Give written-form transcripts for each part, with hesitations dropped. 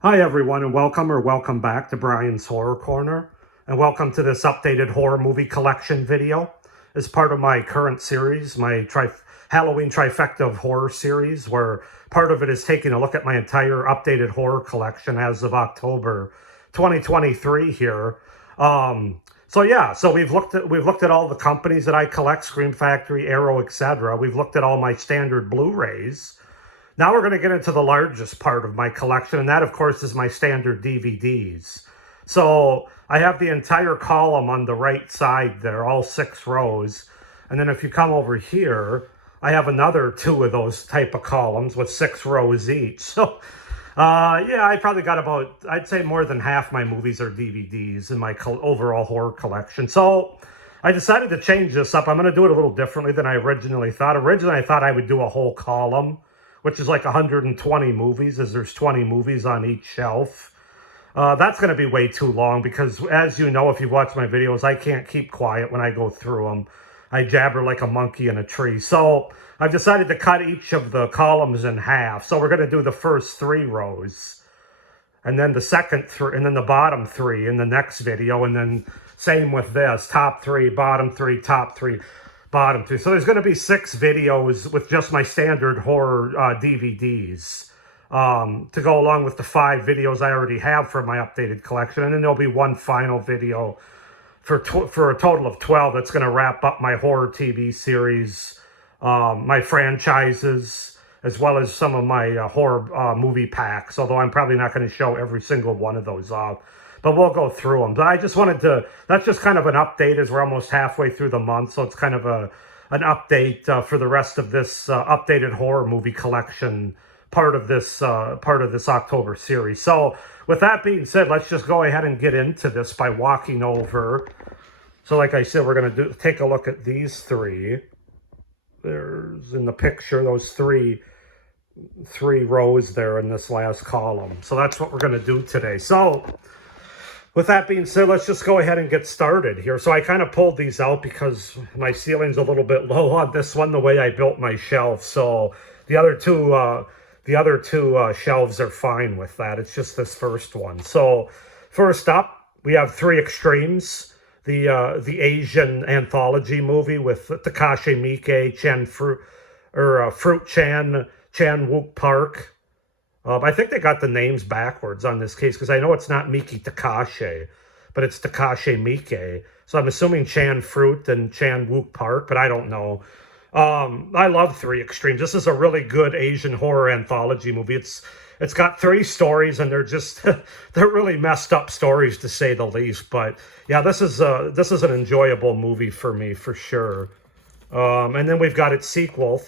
Hi everyone, and welcome back to Brian's Horror Corner, and welcome to this updated horror movie collection video as part of my current series, my Halloween trifecta of horror series, where part of it is taking a look at my entire updated horror collection as of October 2023 here. So we've looked at all the companies that I collect: Scream Factory, Arrow, etc. We've looked at all my standard Blu-rays. Now we're going to get into the largest part of my collection, and that, of course, is my standard DVDs. So I have the entire column on the right side there, all 6 rows. And then if you come over here, I have another 2 of those type of columns with 6 rows each. So, yeah, I probably got about, I'd say more than half my movies are DVDs in my overall horror collection. So I decided to change this up. I'm going to do it a little differently than I originally thought. Originally, I thought I would do a whole column, which is like 120 movies, as there's 20 movies on each shelf. That's going to be way too long because, as you know, if you watch my videos, I can't keep quiet when I go through them. I jabber like a monkey in a tree. So I've decided to cut each of the columns in half. So we're going to do the first 3 rows, and then the second 3, and then the bottom 3 in the next video, and then same with this, top 3, bottom 3, top 3, bottom 3. So there's going to be 6 videos with just my standard horror DVDs to go along with the 5 videos I already have for my updated collection. And then there'll be one final video for a total of 12 that's going to wrap up my horror TV series, my franchises, as well as some of my horror movie packs, although I'm probably not going to show every single one of those off. But we'll go through them. But I just wanted to, that's just kind of an update as we're almost halfway through the month. So it's kind of an update for the rest of this updated horror movie collection part of this October series. So with that being said, let's just go ahead and get into this by walking over. So like I said, we're going to take a look at these 3. There's in the picture, those three rows there in this last column. So that's what we're going to do today. So with that being said, let's just go ahead and get started here. So I kind of pulled these out because my ceiling's a little bit low on this one, the way I built my shelf. So the other two shelves are fine with that. It's just this first one. So first up, we have 3 Extremes, the Asian anthology movie with Takashi Miike, Fruit Chan Wook Park. I think they got the names backwards on this case because I know it's not Miki Takashi, but it's Takashi Miike. So I'm assuming Chan Fruit and Chan Wook Park, but I don't know. I love 3 Extremes. This is a really good Asian horror anthology movie. It's got 3 stories, and they're really messed up stories to say the least. But yeah, this is an enjoyable movie for me for sure. And then we've got its sequel,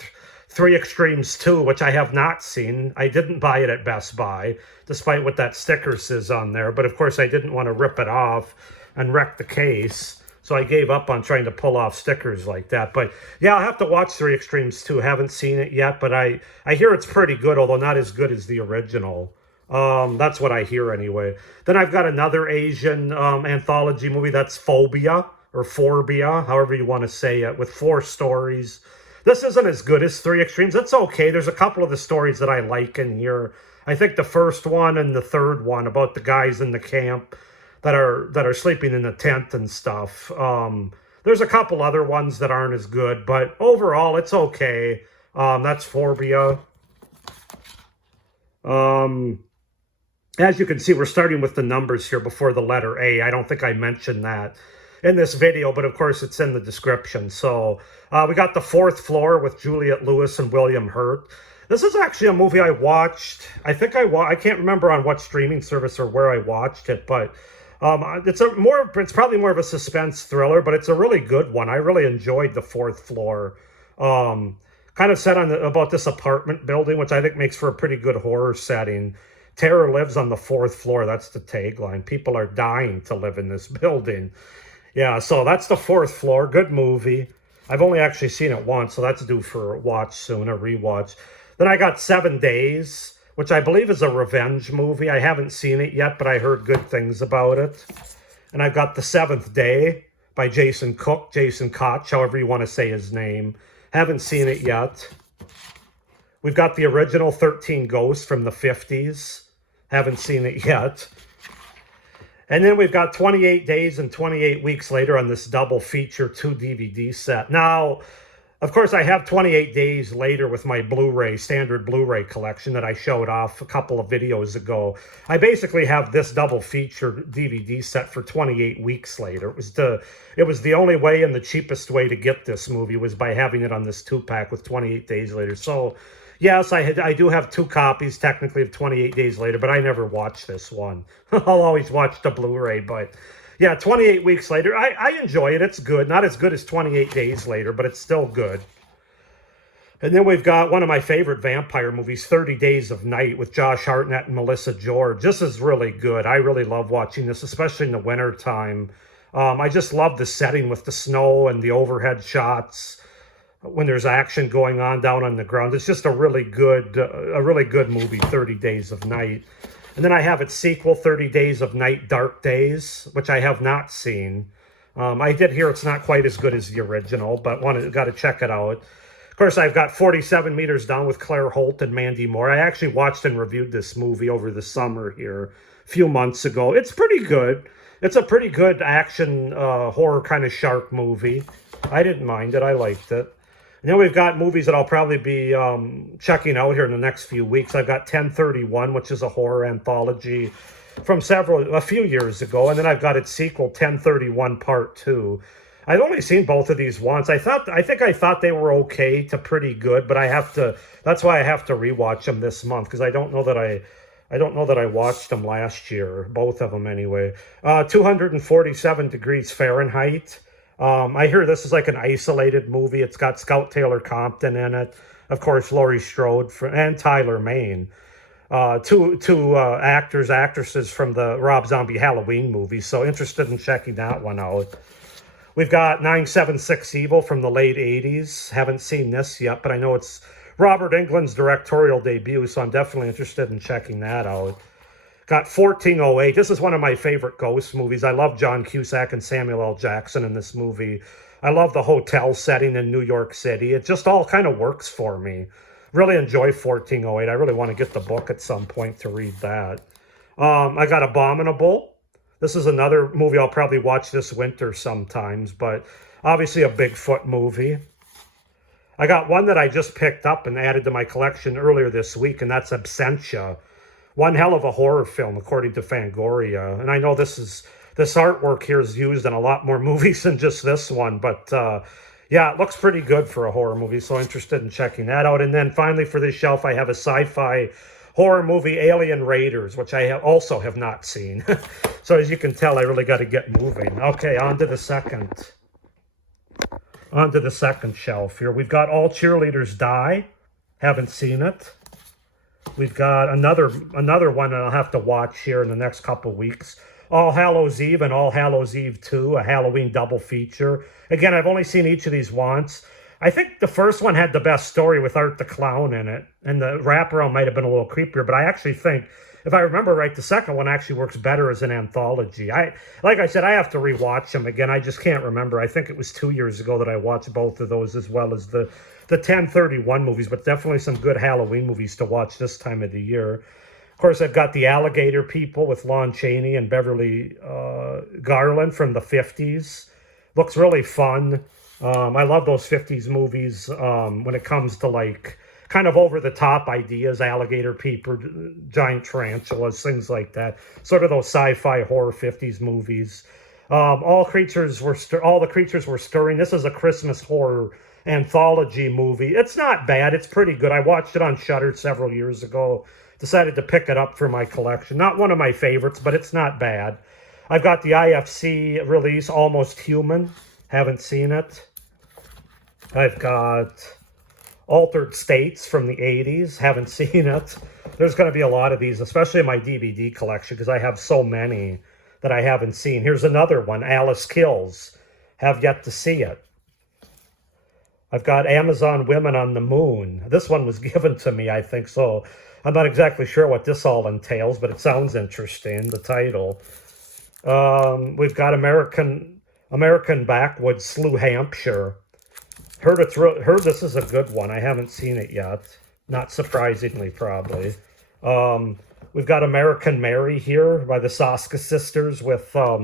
3 Extremes 2, which I have not seen. I didn't buy it at Best Buy, despite what that sticker says on there. But of course, I didn't want to rip it off and wreck the case. So I gave up on trying to pull off stickers like that. But yeah, I'll have to watch 3 Extremes 2. Haven't seen it yet, but I hear it's pretty good, although not as good as the original. That's what I hear anyway. Then I've got another Asian anthology movie. That's Phobia, or Forbia, however you want to say it, with 4 stories. This isn't as good as 3 Extremes. It's okay. There's a couple of the stories that I like in here. I think the first one and the third one about the guys in the camp that are sleeping in the tent and stuff. There's a couple other ones that aren't as good, but overall it's okay. That's Forbia. As you can see, we're starting with the numbers here before the letter A. I don't think I mentioned that in this video, but of course it's in the description. So we got The Fourth Floor with Juliette Lewis and William Hurt. This is actually a movie I watched. I can't remember on what streaming service or where I watched it, but it's probably more of a suspense thriller, but it's a really good one. I really enjoyed The Fourth Floor. Kind of set about this apartment building, which I think makes for a pretty good horror setting. Terror lives on the 4th floor. That's the tagline. People are dying to live in this building. Yeah, so that's The Fourth Floor. Good movie. I've only actually seen it once, so that's due for a watch soon, a rewatch. Then I got 7 Days, which I believe is a revenge movie. I haven't seen it yet, but I heard good things about it. And I've got The Seventh Day by Jason Koch, however you want to say his name. Haven't seen it yet. We've got the original 13 Ghosts from the 50s. Haven't seen it yet. And then we've got 28 Days and 28 Weeks Later on this double feature 2 DVD set. Now, of course, I have 28 Days Later with my Blu-ray, standard Blu-ray collection that I showed off a couple of videos ago. I basically have this double feature DVD set for 28 Weeks Later. It was the only way and the cheapest way to get this movie was by having it on this 2-pack with 28 Days Later. So, yes, I do have 2 copies technically of 28 Days Later, but I never watched this one. I'll always watch the Blu-ray, but yeah, 28 Weeks Later. I enjoy it. It's good. Not as good as 28 Days Later, but it's still good. And then we've got one of my favorite vampire movies, 30 Days of Night, with Josh Hartnett and Melissa George. This is really good. I really love watching this, especially in the winter time. I just love the setting with the snow and the overhead shots when there's action going on down on the ground. It's just a really good movie, 30 Days of Night. And then I have its sequel, 30 Days of Night, Dark Days, which I have not seen. I did hear it's not quite as good as the original, but got to check it out. Of course, I've got 47 Meters Down with Claire Holt and Mandy Moore. I actually watched and reviewed this movie over the summer here a few months ago. It's pretty good. It's a pretty good action horror kind of shark movie. I didn't mind it. I liked it. And then we've got movies that I'll probably be checking out here in the next few weeks. I've got 1031, which is a horror anthology from a few years ago. And then I've got its sequel, 1031 Part 2. I've only seen both of these once. I think I thought they were okay to pretty good, but that's why I have to rewatch them this month, because I don't know that I watched them last year, both of them anyway. 247 Degrees Fahrenheit. I hear this is like an isolated movie. It's got Scout Taylor Compton in it. Of course, Laurie Strode and Tyler Mane. Two actresses from the Rob Zombie Halloween movies. So interested in checking that one out. We've got 976 Evil from the late 80s. Haven't seen this yet, but I know it's Robert Englund's directorial debut, so I'm definitely interested in checking that out. Got 1408. This is one of my favorite ghost movies. I love John Cusack and Samuel L. Jackson in this movie. I love the hotel setting in New York City. It just all kind of works for me. Really enjoy 1408. I really want to get the book at some point to read that. I got Abominable. This is another movie I'll probably watch this winter sometimes, but obviously a Bigfoot movie. I got one that I just picked up and added to my collection earlier this week, and that's Absentia. One hell of a horror film, according to Fangoria. And I know this artwork here is used in a lot more movies than just this one, but yeah, it looks pretty good for a horror movie, so interested in checking that out. And then finally for this shelf, I have a sci-fi horror movie, Alien Raiders, which I also have not seen. So as you can tell, I really got to get moving. Okay, on to the second shelf here. We've got All Cheerleaders Die. Haven't seen it. We've got another one that I'll have to watch here in the next couple weeks. All Hallows Eve and All Hallows Eve 2, a Halloween double feature. Again, I've only seen each of these once. I think the first one had the best story with Art the Clown in it, and the wraparound might have been a little creepier, but I actually think, if I remember right, the second one actually works better as an anthology. Like I said, I have to rewatch them again. I just can't remember. I think it was 2 years ago that I watched both of those, as well as the 1031 movies, but definitely some good Halloween movies to watch this time of the year. Of course, I've got The Alligator People with Lon Chaney and Beverly Garland from the 50s. Looks really fun. I love those 50s movies when it comes to like kind of over-the-top ideas, alligator people, giant tarantulas, things like that. Sort of those sci-fi horror 50s movies. All the creatures were stirring. This is a Christmas horror anthology movie. It's not bad. It's pretty good. I watched it on Shudder several years ago. Decided to pick it up for my collection. Not one of my favorites, but it's not bad. I've got the IFC release, Almost Human. Haven't seen it. I've got Altered States from the 80s. Haven't seen it. There's going to be a lot of these, especially in my DVD collection, because I have so many that I haven't seen. Here's another one, Alice Kills. Have yet to see it. I've got Amazon Women on the Moon. This one was given to me, I think, so I'm not exactly sure what this all entails, but it sounds interesting, the title. We've got American Backwoods, Slough, Hampshire. Heard this is a good one. I haven't seen it yet. Not surprisingly, probably. We've got American Mary here by the Soska sisters with uh,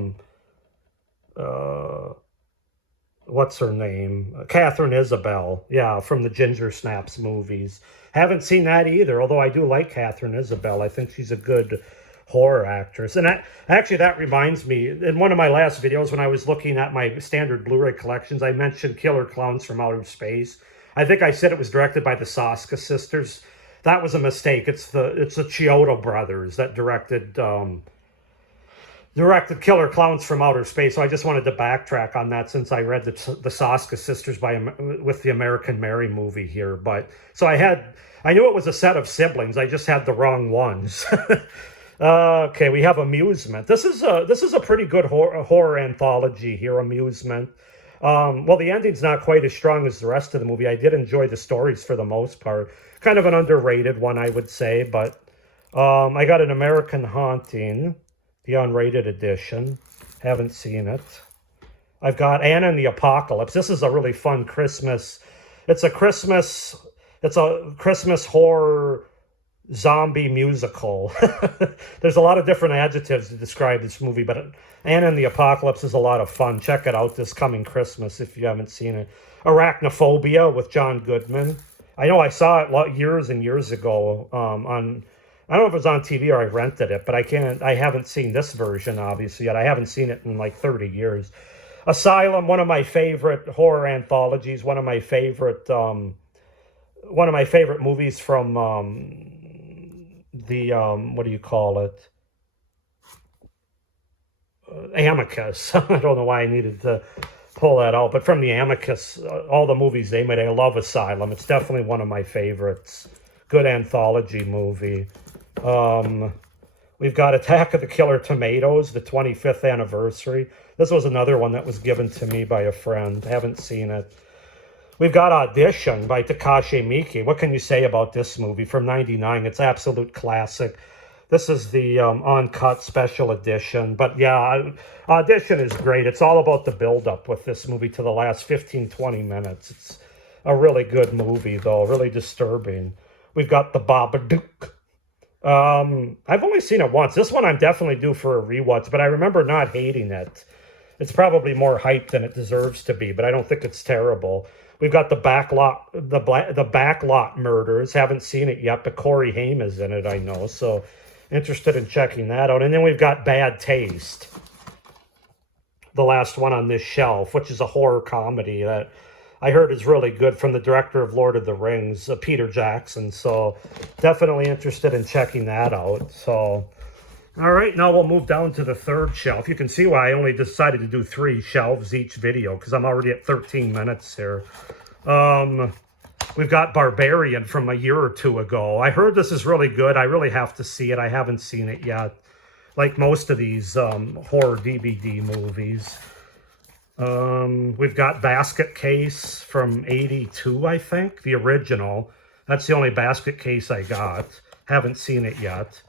what's her name? Catherine Isabel. Yeah, from the Ginger Snaps movies. Haven't seen that either, although I do like Catherine Isabel. I think she's a good horror actress. And actually, that reminds me, in one of my last videos when I was looking at my standard Blu-ray collections, I mentioned Killer Clowns from Outer Space. I think I said it was directed by the Soska sisters. That was a mistake. It's the Chiodo brothers that directed Killer Clowns from Outer Space. So I just wanted to backtrack on that since I read the Soska sisters with the American Mary movie here. But so I knew it was a set of siblings. I just had the wrong ones. Okay, we have Amusement. This is a pretty good horror anthology here. Amusement. Well, the ending's not quite as strong as the rest of the movie. I did enjoy the stories for the most part. Kind of an underrated one, I would say. But I got An American Haunting, the unrated edition. Haven't seen it. I've got Anna and the Apocalypse. This is a really fun Christmas. It's a Christmas horror zombie musical. There's a lot of different adjectives to describe this movie, but Anna and the Apocalypse is a lot of fun. Check it out this coming Christmas if you haven't seen it. Arachnophobia with John Goodman. I know I saw it years and years ago on, I don't know if it was on TV or I rented it, but I haven't seen this version obviously yet. I haven't seen it in like 30 years. Asylum, one of my favorite horror anthologies, one of my favorite movies from what do you call it? Amicus. I don't know why I needed to pull that out, but from the Amicus, all the movies they made, I love Asylum. It's definitely one of my favorites. Good anthology movie. We've got Attack of the Killer Tomatoes, the 25th anniversary. This was another one that was given to me by a friend. Haven't seen it. We've got Audition by Takashi Miike. What can you say about this movie from '99? It's absolute classic. This is the uncut special edition. But yeah, Audition is great. It's all about the build-up with this movie to the last 15, 20 minutes. It's a really good movie, though. Really disturbing. We've got The Babadook. I've only seen it once. This one I'm definitely due for a rewatch, but I remember not hating it. It's probably more hype than it deserves to be, but I don't think it's terrible. We've got the Backlot Murders. Haven't seen it yet, but Corey Haim is in it, I know. So interested in checking that out. And then we've got Bad Taste, the last one on this shelf, which is a horror comedy that I heard is really good from the director of Lord of the Rings, Peter Jackson. So definitely interested in checking that out. So, all right, now we'll move down to the third shelf. You can see why I only decided to do 3 shelves each video, because I'm already at 13 minutes here. We've got Barbarian from a year or two ago. I heard this is really good. I really have to see it. I haven't seen it yet. Like most of these horror DVD movies. We've got Basket Case from '82, I think. The original. That's the only basket case I got. Haven't seen it yet.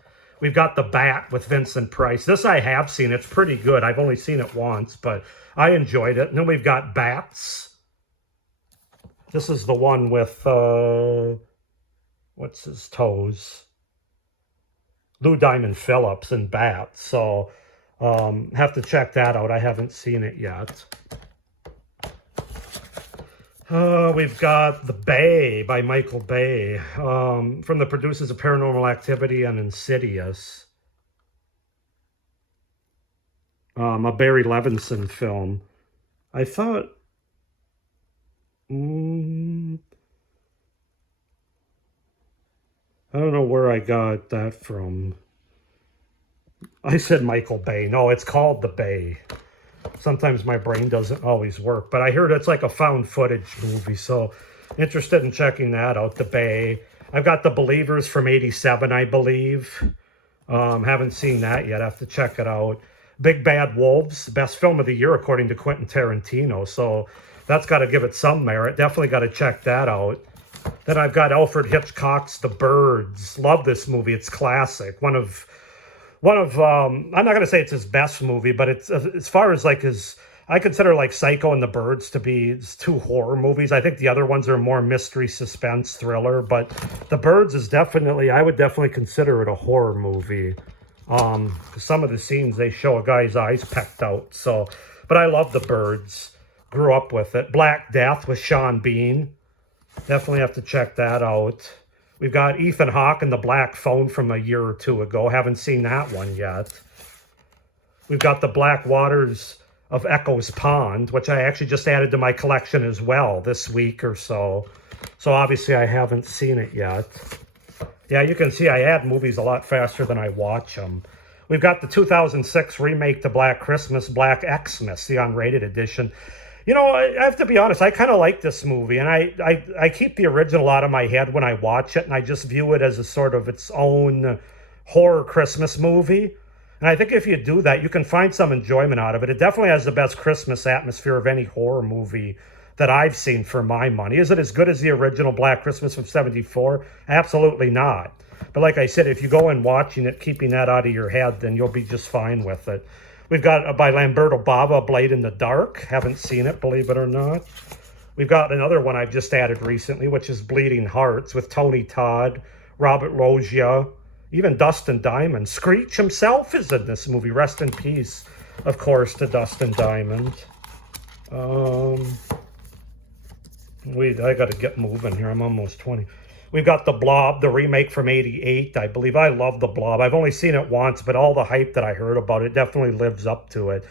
We've got The Bat with Vincent Price. This I have seen. It's pretty good. I've only seen it once, but I enjoyed it. And then we've got Bats. This is the one with, what's his toes? Lou Diamond Phillips and Bats. So, have to check that out. I haven't seen it yet. We've got The Bay by Michael Bay, from the producers of Paranormal Activity and Insidious. A Barry Levinson film. I thought... I don't know where I got that from. I said Michael Bay. No, it's called The Bay. Sometimes my brain doesn't always work, but I heard it's like a found footage movie, so interested in checking that out. The Bay. I've got The Believers from '87, I believe. Haven't seen that yet. I have to check it out. Big Bad Wolves, best film of the year according to Quentin Tarantino, so that's got to give it some merit. Definitely got to check that out. Then I've got Alfred Hitchcock's The Birds. Love this movie. It's classic. One of I'm not going to say it's his best movie, but it's as far as like his I consider like Psycho and the Birds to be two horror movies. I think the other ones are more mystery, suspense, thriller, but The Birds is definitely, I would definitely consider it a horror movie. Some of the scenes they show a guy's eyes pecked out. So, but I love The Birds. Grew up with it. Black Death with Sean Bean. Definitely have to check that out. We've got Ethan Hawke and the Black Phone from a year or two ago. Haven't seen that one yet. We've got The Black Waters of Echoes Pond, which I actually just added to my collection as well this week or so. So obviously I haven't seen it yet. Yeah, you can see I add movies a lot faster than I watch them. We've got the 2006 remake to Black Christmas, Black Xmas, the unrated edition. You know, I have to be honest, I kind of like this movie, and I keep the original out of my head when I watch it, and I just view it as a sort of its own horror Christmas movie. And I think if you do that, you can find some enjoyment out of it. It definitely has the best Christmas atmosphere of any horror movie that I've seen for my money. Is it as good as the original Black Christmas from '74? Absolutely not. But like I said, if you go in watching it, keeping that out of your head, then you'll be just fine with it. We've got by Lamberto Bava, Blade in the Dark. Haven't seen it, believe it or not. We've got another one I've just added recently, which is Bleeding Hearts with Tony Todd, Robert Loggia, even Dustin Diamond. Screech himself is in this movie. Rest in peace, of course, to Dustin Diamond. I got to get moving here. I'm almost 20. We've got The Blob, the remake from '88. I believe I love The Blob. I've only seen it once, but all the hype that I heard about it definitely lives up to it.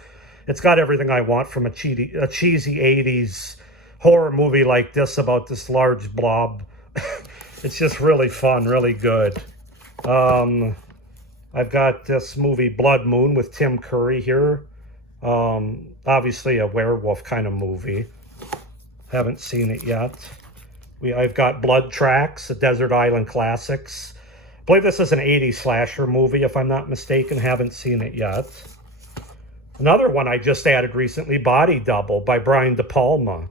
It's got everything I want from a cheesy '80s horror movie like this about this large blob. It's just really fun, really good. I've got this movie Blood Moon with Tim Curry here. Obviously a werewolf kind of movie. Haven't seen it yet. I've got Blood Tracks, the Desert Island Classics. I believe this is an '80s slasher movie, if I'm not mistaken. Haven't seen it yet. Another one I just added recently, Body Double by Brian De Palma.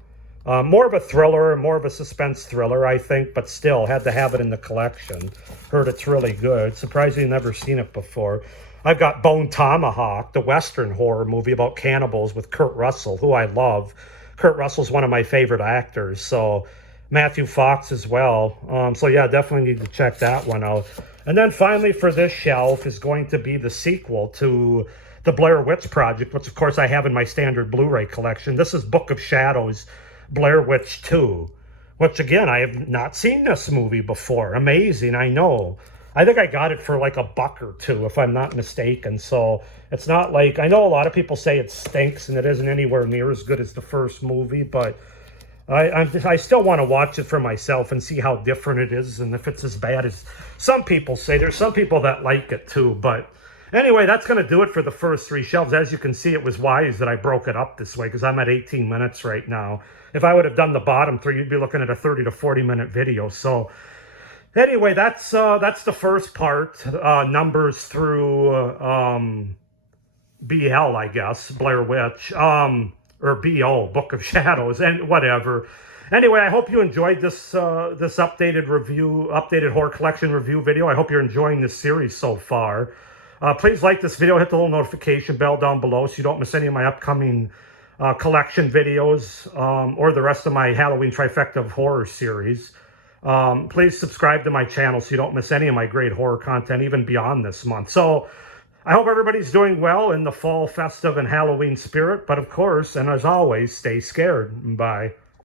More of a thriller, more of a suspense thriller, I think, but still had to have it in the collection. Heard it's really good. Surprisingly, never seen it before. I've got Bone Tomahawk, the Western horror movie about cannibals with Kurt Russell, who I love. Kurt Russell's one of my favorite actors, so Matthew Fox as well. So yeah, definitely need to check that one out. And then finally for this shelf is going to be the sequel to the Blair Witch Project, which of course I have in my standard Blu-ray collection. This is Book of Shadows, Blair Witch 2, which again, I have not seen this movie before. Amazing, I know. I think I got it for like $1 or $2, if I'm not mistaken. So it's not like, I know a lot of people say it stinks and it isn't anywhere near as good as the first movie, but I still want to watch it for myself and see how different it is and if it's as bad as some people say. There's some people that like it too, but anyway, that's going to do it for the first 3 shelves. As you can see, it was wise that I broke it up this way because I'm at 18 minutes right now. If I would have done the bottom 3, you'd be looking at a 30 to 40 minute video. So anyway, that's the first part, numbers through BL, I guess, Blair Witch. Or BO, Book of Shadows, and whatever. Anyway, I hope you enjoyed this this updated horror collection review video. I hope you're enjoying this series so far. Please like this video, hit the little notification bell down below so you don't miss any of my upcoming collection videos or the rest of my Halloween Trifecta of Horror series. Please subscribe to my channel so you don't miss any of my great horror content, even beyond this month. So I hope everybody's doing well in the fall festive and Halloween spirit. But of course, and as always, stay scared. Bye.